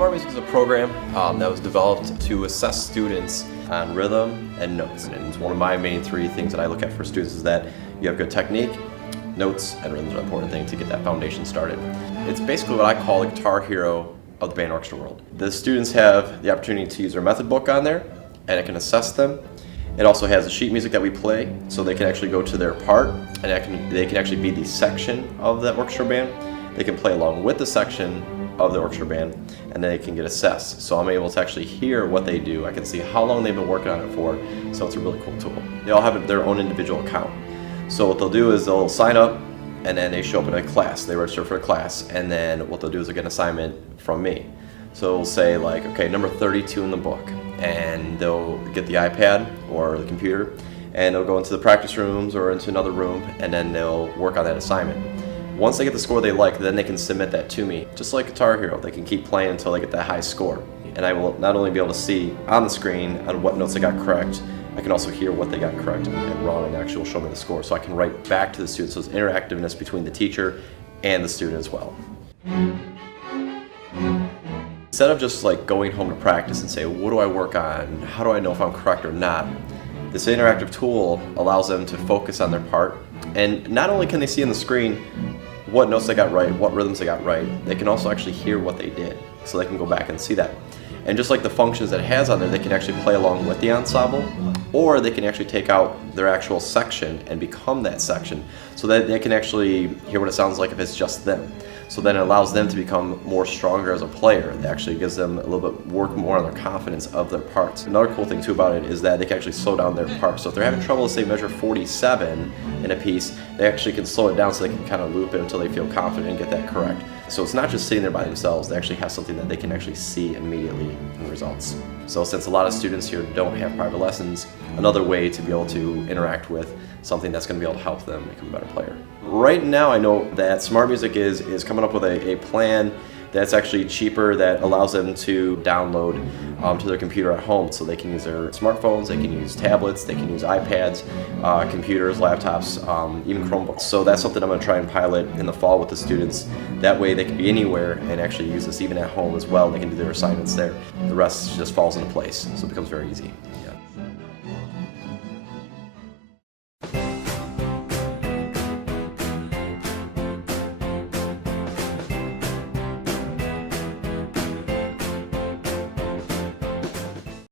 Smart Music is a program that was developed to assess students on rhythm and notes. And it's one of my main three things that I look at for students is that you have good technique, notes, and rhythm is an important thing to get that foundation started. It's basically what I call the guitar hero of the band orchestra world. The students have the opportunity to use their method book on there, and it can assess them. It also has the sheet music that we play, so they can actually go to their part, and they can actually be the section of the orchestra band. They can play along with the section of the orchestra band, and then they can get assessed. So I'm able to actually hear what they do. I can see how long they've been working on it for, so it's a really cool tool. They all have their own individual account. So what they'll do is they'll sign up, and then they show up in a class. They register for a class, and then what they'll do is they'll get an assignment from me. So we'll say like, okay, number 32 in the book, and they'll get the iPad or the computer, and they'll go into the practice rooms or into another room, and then they'll work on that assignment. Once they get the score they like, then they can submit that to me. Just like Guitar Hero, they can keep playing until they get that high score. And I will not only be able to see on the screen on what notes they got correct, I can also hear what they got correct and wrong, and actually will show me the score. So I can write back to the student. So it's interactiveness between the teacher and the student as well. Instead of just like going home to practice and say, what do I work on? How do I know if I'm correct or not? This interactive tool allows them to focus on their part. And not only can they see on the screen what notes they got right, what rhythms they got right, they can also actually hear what they did. So they can go back and see that. And just like the functions that it has on there, they can actually play along with the ensemble, or they can actually take out their actual section and become that section, so that they can actually hear what it sounds like if it's just them. So then it allows them to become more stronger as a player. It actually gives them a little bit, work more on their confidence of their parts. Another cool thing too about it is that they can actually slow down their parts. So if they're having trouble, say measure 47 in a piece, they actually can slow it down so they can kind of loop it until they feel confident and get that correct. So it's not just sitting there by themselves, they actually have something that they can actually see immediately in the results. So since a lot of students here don't have private lessons, another way to be able to interact with something that's going to be able to help them become a better player. Right now I know that Smart Music is coming up with a plan that's actually cheaper, that allows them to download to their computer at home. So they can use their smartphones, they can use tablets, they can use iPads, computers, laptops, even Chromebooks. So that's something I'm going to try and pilot in the fall with the students. That way they can be anywhere and actually use this even at home as well. They can do their assignments there. The rest just falls into place, so it becomes very easy. Yeah.